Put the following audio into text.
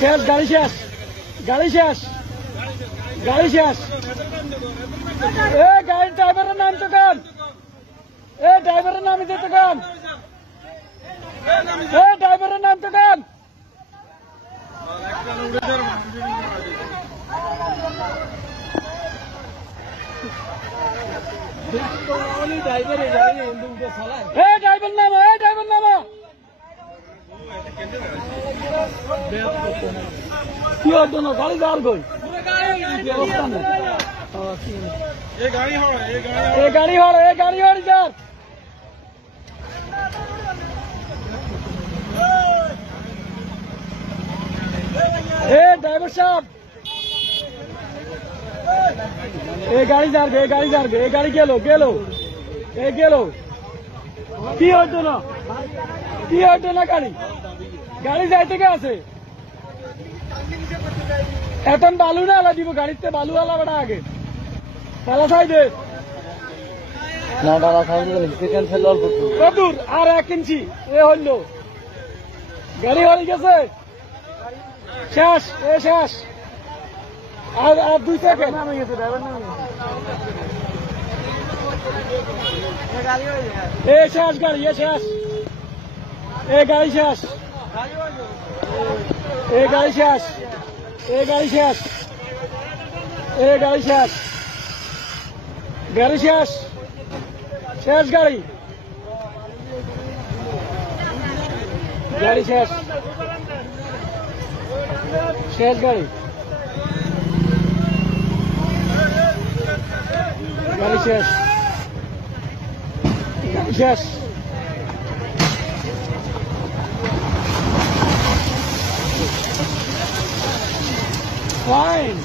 শেষ গাড়ি শেষ গাড়ি শেষ গাড়ি শেষ এ গাড়ি ড্রাইভারের নাম তো কান এ ড্রাইভারের নাম দিতে কান এ ড্রাইভারের নাম তো কান ড্রাইভার নামো এ ড্রাইভার নামো কি হতো না গাড়ি যাওয়ার গই এ গাড়ি হড় যার এ ড্রাইভার সাহেব এ গাড়ি যাবে এ গাড়ি গেল কি হতো না গাড়ি যাই থেকে আছে এখন বালু না আলা দিব গাড়িতে বালু আলা বেড়া আগে তালা চাই দে না দাদা খাই চিকেন ফেল অল্প কদুর আর 1 ইঞ্চি এ হইল গাড়ি হয়ে গেছে শেষ আর 2 সেকেন্ড নামে গেছে ড্রাইভার নামে এ শেষ গাড়ি গাড়ি শেষ Fine.